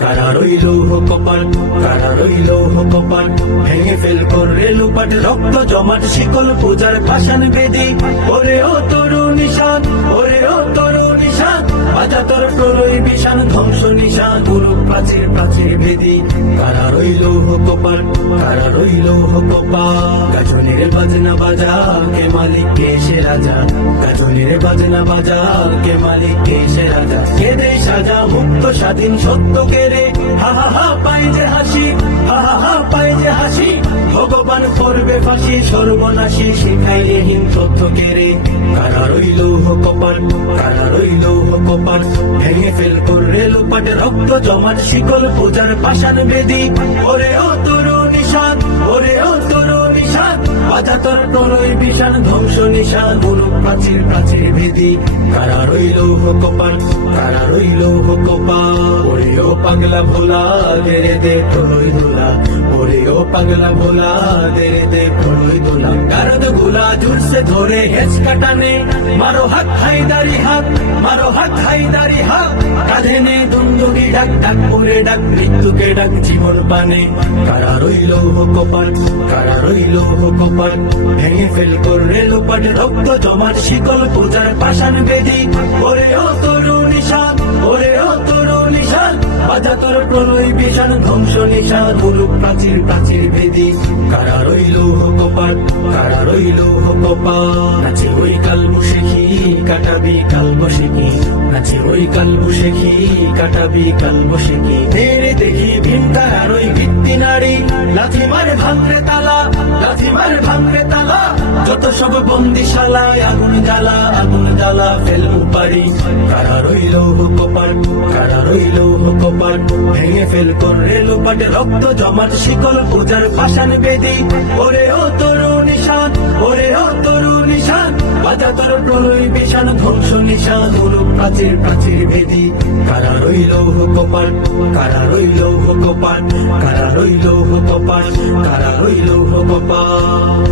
কারা রইল কপাট, কারা রইল কপাট, ভেঙে ফেল করে লুপাট, রক্ত জমাট শিকল পূজার পাষাণ বেদি। ওরে ও তরু নিশান, ওরে ও তরু নিশান, বাজা তোর প্রলয় বিশান, ধ্বংস নিশান, গুরু প্রাচীর প্রাচীর বেদি। কারা রইল কপাট, কারা রইল কপাট, গাজনের বাজনা বাজা, কে মালিক কে সে রাজা, গাজনের বাজনা বাজা, কে মালিক কে সে রাজা, কে দেয় সাজা মুক্ত স্বাধীন সত্য কে রে, হা হা হা পাই যে হাসি, হা হা হা পাই যে হাসি, ভগবান করবে ফাঁসি, সর্বনাশী শিখাইলে হিম তথ্য কে রে। কারা রইল কপাট, কারা রইল কপাট, ভেঙে ফেল করে লুপাট, রক্ত জমাট শিকল পূজার পাষাণ বেদি। ওরে ও তরু নিশান, ওরে ও তরু নিশান, বাজা তোর প্রলয় বিশান, ধ্বংস নিশান, গুরু প্রাচীর প্রাচীর ভেদি। কারা রইল কপাট, কারা রইল কপাট, ওরে ও পাগলা ভোলা দেরে দে প্রলয় দোলা, ওরে ও পাগলা ভোলা দেরে দে প্রলয় দোলা, গারদ গুলা জুড়ছে ধরে হেঁচ কাটানে, মারো হাত হাইদারি হাত, মারো হাত হাইদারি হাত, কাঁধে নে দুন্দুরি ডাক, ডাক করে ডাক মৃত্যুকে ডাক জীবন পানে। কারা রইল কপাট, কারা রইল কপাট, ভেঙে ফেল করে লুপাট, রক্ত জমাট শিকল পূজার পাষাণ বেদি। ওরে ও তরু নিশান, ওরে ও তরু নিশান, বাজা তোর প্রলয় বিশান, ধ্বংস নিশান, গুরু প্রাচীর প্রাচীর বেদি। কারা রইল কপাট, কারা রইল কপাট, নাচে ওই কাল মুশেখি কাটাবি কাল বসেকি, নাচে ওই কাল মুশেখি কাটাবি কাল বসেকি, তেরে দেখি ভিন্তার আর ওই ভিত্তি নারী, লাথি মারে ভাঙরে তালা, লাথি মারে ভাঙরে তালা, যত সব বন্দিশালায় আগুন জ্বালা, আগুন জ্বালা ফেলবো পারি। কারা রইল কপাট, কারা রইল কপাট, ভেঙে ফেল করে লুপাট, রক্ত জমাট শিকল পূজার পাষাণ বেদি। ওরে ও তরু নিশান, ওরে ও তরু নিশান, বাজা তোর প্রলয় বিশান, ধ্বংস নিশান, গুরু প্রাচীর প্রাচীর ভেদি। কারা রইল কপাট, কারা রইল কপাট, কারা রইল কপাট, কারা রইল কপাট।